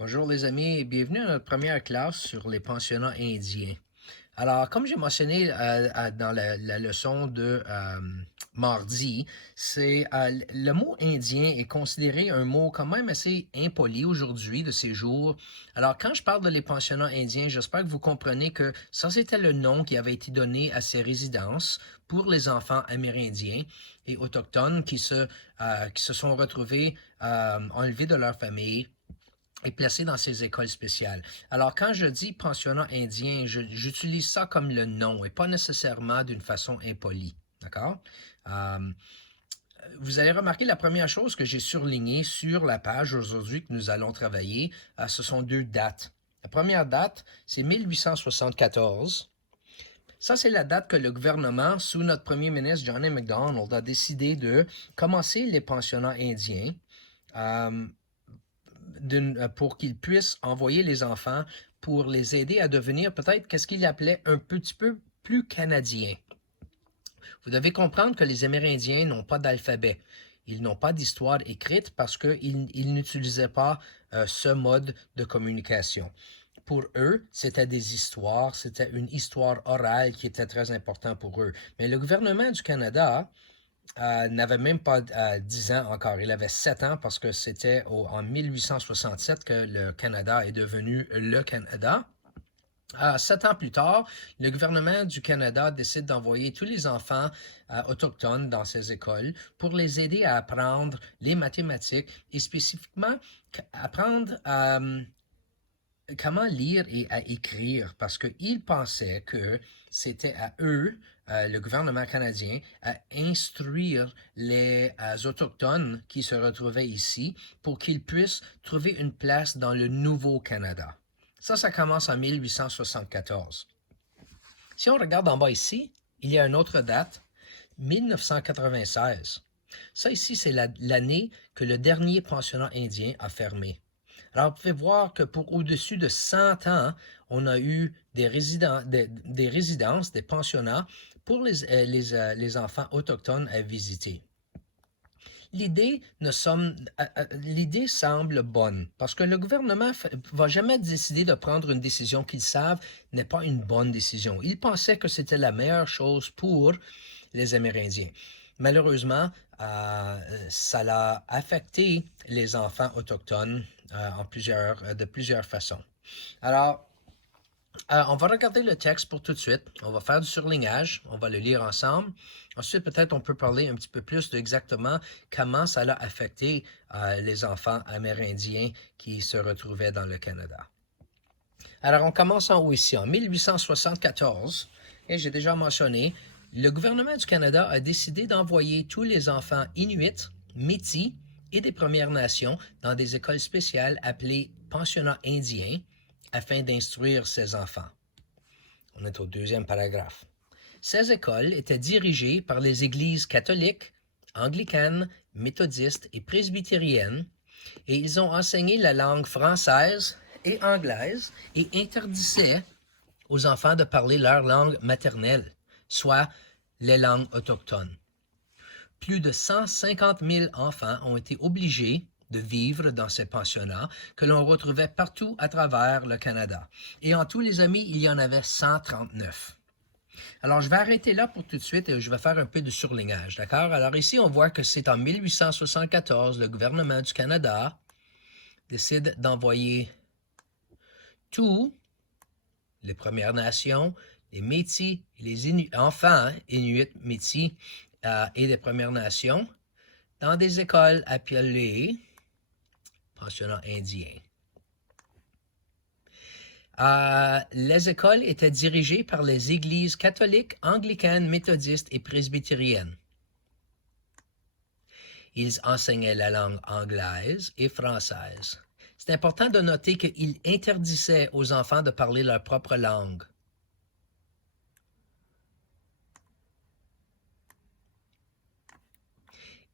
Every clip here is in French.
Bonjour les amis et bienvenue à notre première classe sur les pensionnats indiens. Alors, comme j'ai mentionné dans la leçon de mardi, c'est le mot indien est considéré un mot quand même assez impoli aujourd'hui de ces jours. Alors, quand je parle de les pensionnats indiens, j'espère que vous comprenez que ça c'était le nom qui avait été donné à ces résidences pour les enfants amérindiens et autochtones qui se sont retrouvés enlevés de leur famille est placé dans ces écoles spéciales. Alors, quand je dis pensionnat indien, j'utilise ça comme le nom et pas nécessairement d'une façon impolie. D'accord? Euh, vous allez remarquer la première chose que j'ai surlignée sur la page aujourd'hui que nous allons travailler, ce sont deux dates. La première date, c'est 1874. Ça, c'est la date que le gouvernement, sous notre premier ministre John A. Macdonald, a décidé de commencer les pensionnats indiens. Euh, pour qu'ils puissent envoyer les enfants pour les aider à devenir peut-être qu'est-ce qu'il appelait un petit peu plus canadiens. Vous devez comprendre que les Amérindiens n'ont pas d'alphabet. Ils n'ont pas d'histoire écrite parce qu'ils n'utilisaient pas ce mode de communication. Pour eux, c'était des histoires, c'était une histoire orale qui était très important pour eux. Mais le gouvernement du Canada n'avait même pas 10 ans encore. Il avait 7 ans parce que c'était en 1867 que le Canada est devenu le Canada. 7 ans plus tard, le gouvernement du Canada décide d'envoyer tous les enfants autochtones dans ces écoles pour les aider à apprendre les mathématiques et spécifiquement apprendre comment lire et à écrire parce qu'ils pensaient que c'était à eux, le gouvernement canadien, à instruire les Autochtones qui se retrouvaient ici pour qu'ils puissent trouver une place dans le nouveau Canada. Ça commence en 1874. Si on regarde en bas ici, il y a une autre date, 1996. Ça ici, c'est l'année que le dernier pensionnat indien a fermé. Alors, vous pouvez voir que pour au-dessus de 100 ans, on a eu des résidences, des pensionnats pour les enfants autochtones à visiter. L'idée semble bonne parce que le gouvernement va jamais décider de prendre une décision qu'ils savent n'est pas une bonne décision. Ils pensaient que c'était la meilleure chose pour les Amérindiens. Malheureusement, ça a affecté les enfants autochtones de plusieurs façons. Alors, on va regarder le texte pour tout de suite. On va faire du surlignage. On va le lire ensemble. Ensuite, peut-être on peut parler un petit peu plus de exactement comment ça a affecté les enfants amérindiens qui se retrouvaient dans le Canada. Alors, on commence en haut ici, en 1874. Et j'ai déjà mentionné, le gouvernement du Canada a décidé d'envoyer tous les enfants inuits, métis et des Premières Nations dans des écoles spéciales appelées pensionnats indiens afin d'instruire ces enfants. On est au deuxième paragraphe. Ces écoles étaient dirigées par les églises catholiques, anglicanes, méthodistes et presbytériennes, et ils ont enseigné la langue française et anglaise et interdisaient aux enfants de parler leur langue maternelle, soit les langues autochtones. Plus de 150 000 enfants ont été obligés de vivre dans ces pensionnats que l'on retrouvait partout à travers le Canada. Et en tous les amis, il y en avait 139. Alors, je vais arrêter là pour tout de suite et je vais faire un peu de surlignage, d'accord? Alors ici, on voit que c'est en 1874, le gouvernement du Canada décide d'envoyer tous les Premières Nations, les Métis, les enfants Inuits, Métis et des Premières Nations dans des écoles appelées pensionnats indiens. Les écoles étaient dirigées par les églises catholiques, anglicanes, méthodistes et presbytériennes. Ils enseignaient la langue anglaise et française. C'est important de noter qu'ils interdisaient aux enfants de parler leur propre langue.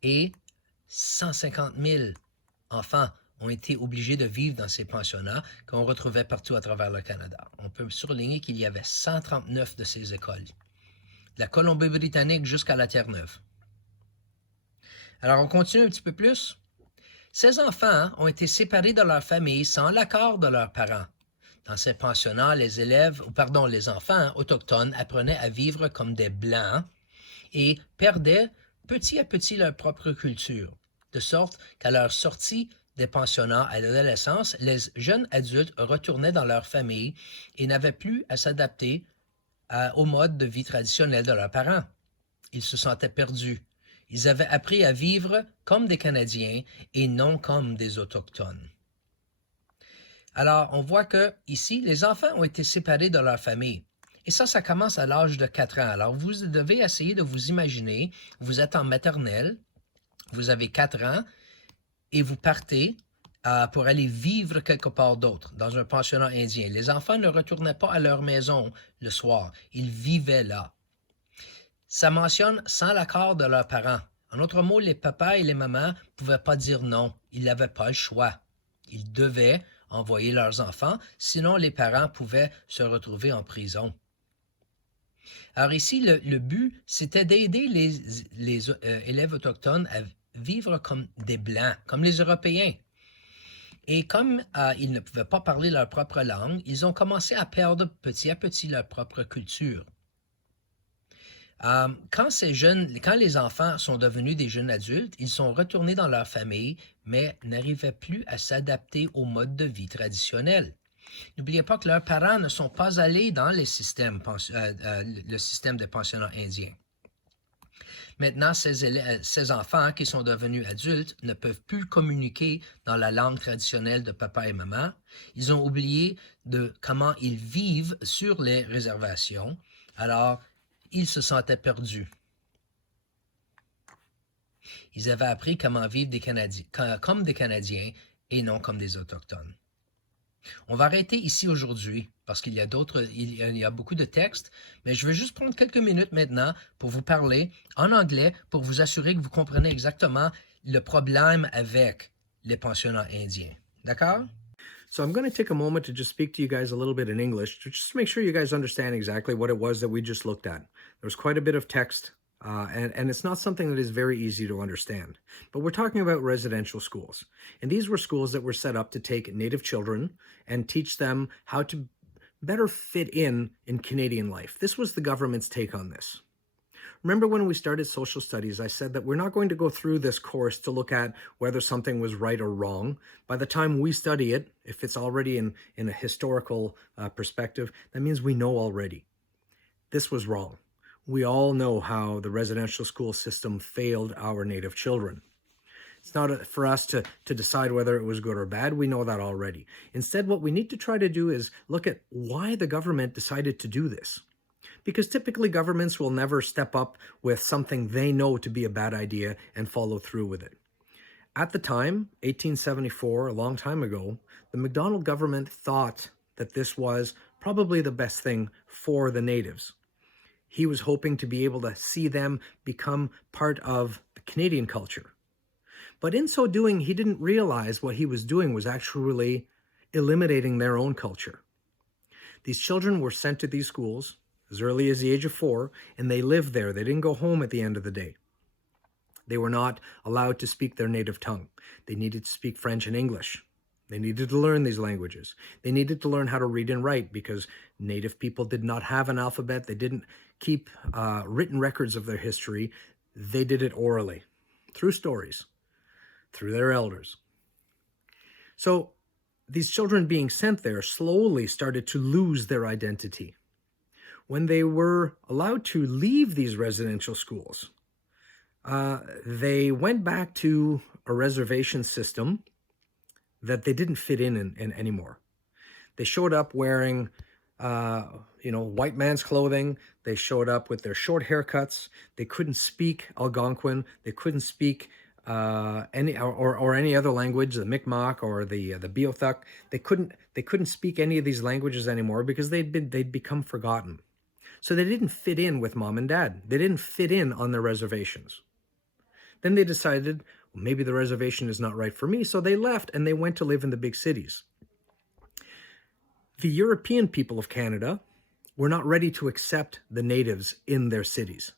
Et 150 000 enfants ont été obligés de vivre dans ces pensionnats qu'on retrouvait partout à travers le Canada. On peut souligner qu'il y avait 139 de ces écoles, de la Colombie-Britannique jusqu'à la Terre-Neuve. Alors, on continue un petit peu plus. Ces enfants ont été séparés de leur famille sans l'accord de leurs parents. Dans ces pensionnats, les enfants autochtones apprenaient à vivre comme des Blancs et perdaient petit à petit leur propre culture, de sorte qu'à leur sortie des pensionnats à l'adolescence, les jeunes adultes retournaient dans leur famille et n'avaient plus à s'adapter au mode de vie traditionnel de leurs parents. Ils se sentaient perdus. Ils avaient appris à vivre comme des Canadiens et non comme des Autochtones. Alors, on voit que ici, les enfants ont été séparés de leur famille. Et ça commence à l'âge de 4 ans. Alors, vous devez essayer de vous imaginer, vous êtes en maternelle, vous avez 4 ans et vous partez pour aller vivre quelque part d'autre, dans un pensionnat indien. Les enfants ne retournaient pas à leur maison le soir, ils vivaient là. Ça mentionne sans l'accord de leurs parents. En d'autres mots, les papas et les mamans ne pouvaient pas dire non, ils n'avaient pas le choix. Ils devaient envoyer leurs enfants, sinon les parents pouvaient se retrouver en prison. Alors ici, le but, c'était d'aider les élèves autochtones à vivre comme des Blancs, comme les Européens. Et comme ils ne pouvaient pas parler leur propre langue, ils ont commencé à perdre petit à petit leur propre culture. Quand les enfants sont devenus des jeunes adultes, ils sont retournés dans leur famille, mais n'arrivaient plus à s'adapter au mode de vie traditionnel. N'oubliez pas que leurs parents ne sont pas allés dans le système des pensionnats indiens. Maintenant, ces enfants qui sont devenus adultes ne peuvent plus communiquer dans la langue traditionnelle de papa et maman. Ils ont oublié de comment ils vivent sur les réservations. Alors, ils se sentaient perdus. Ils avaient appris comment vivre comme des Canadiens et non comme des Autochtones. On va arrêter ici aujourd'hui parce qu'il y a beaucoup de textes, mais je veux juste prendre quelques minutes maintenant pour vous parler en anglais pour vous assurer que vous comprenez exactement le problème avec les pensionnats indiens. D'accord? So I'm going to take a moment to just speak to you guys a little bit in English to just make sure you guys understand exactly what it was that we just looked at. There's quite a bit of text, and it's not something that is very easy to understand. But we're talking about residential schools. And these were schools that were set up to take Native children and teach them how to better fit in Canadian life. This was the government's take on this. Remember when we started social studies, I said that we're not going to go through this course to look at whether something was right or wrong. By the time we study it, if it's already in a historical perspective, that means we know already. This was wrong. We all know how the residential school system failed our Native children. It's not for us to decide whether it was good or bad. We know that already. Instead, what we need to try to do is look at why the government decided to do this. Because typically governments will never step up with something they know to be a bad idea and follow through with it. At the time, 1874, a long time ago, the Macdonald government thought that this was probably the best thing for the natives. He was hoping to be able to see them become part of the Canadian culture. But in so doing, he didn't realize what he was doing was actually eliminating their own culture. These children were sent to these schools as early as the age of 4, and they lived there. They didn't go home at the end of the day. They were not allowed to speak their native tongue. They needed to speak French and English. They needed to learn these languages. They needed to learn how to read and write because Native people did not have an alphabet. They didn't keep written records of their history. They did it orally, through stories, through their elders. So these children being sent there slowly started to lose their identity. When they were allowed to leave these residential schools, they went back to a reservation system that they didn't fit in anymore. They showed up wearing, white man's clothing. They showed up with their short haircuts. They couldn't speak Algonquin. They couldn't speak any other language, the Mi'kmaq or the Beothuk. They couldn't speak any of these languages anymore because they'd become forgotten. So they didn't fit in with mom and dad. They didn't fit in on their reservations. Then they decided, well, maybe the reservation is not right for me. So they left and they went to live in the big cities. The European people of Canada were not ready to accept the natives in their cities.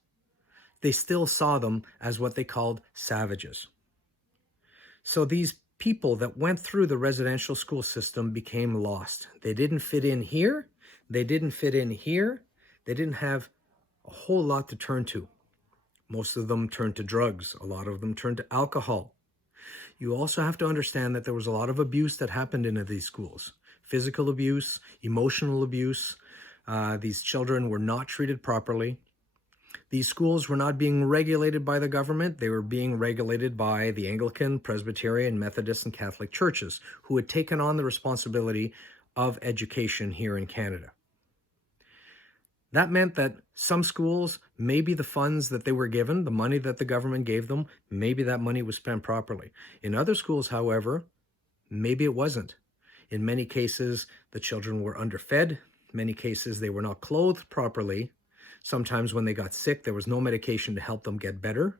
They still saw them as what they called savages. So these people that went through the residential school system became lost. They didn't fit in here. They didn't fit in here. They didn't have a whole lot to turn to. Most of them turned to drugs. A lot of them turned to alcohol. You also have to understand that there was a lot of abuse that happened in these schools. Physical abuse, emotional abuse. These children were not treated properly. These schools were not being regulated by the government. They were being regulated by the Anglican, Presbyterian, Methodist, and Catholic churches, who had taken on the responsibility of education here in Canada. That meant that some schools, maybe the funds that they were given, the money that the government gave them, maybe that money was spent properly. In other schools, however, maybe it wasn't. In many cases, the children were underfed. Many cases, they were not clothed properly. Sometimes when they got sick, there was no medication to help them get better.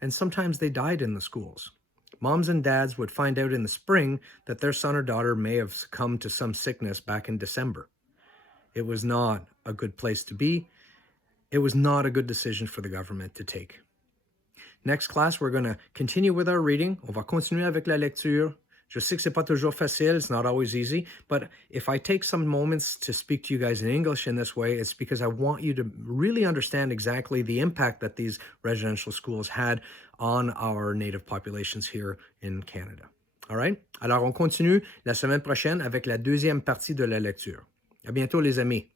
And sometimes they died in the schools. Moms and dads would find out in the spring that their son or daughter may have succumbed to some sickness back in December. It was not a good place to be. It was not a good decision for the government to take. Next class, we're going to continue with our reading. On va continuer avec la lecture. Je sais que c'est pas toujours facile, it's not always easy, but if I take some moments to speak to you guys in English in this way, it's because I want you to really understand exactly the impact that these residential schools had on our native populations here in Canada. All right? Alors, on continue la semaine prochaine avec la deuxième partie de la lecture. À bientôt, les amis.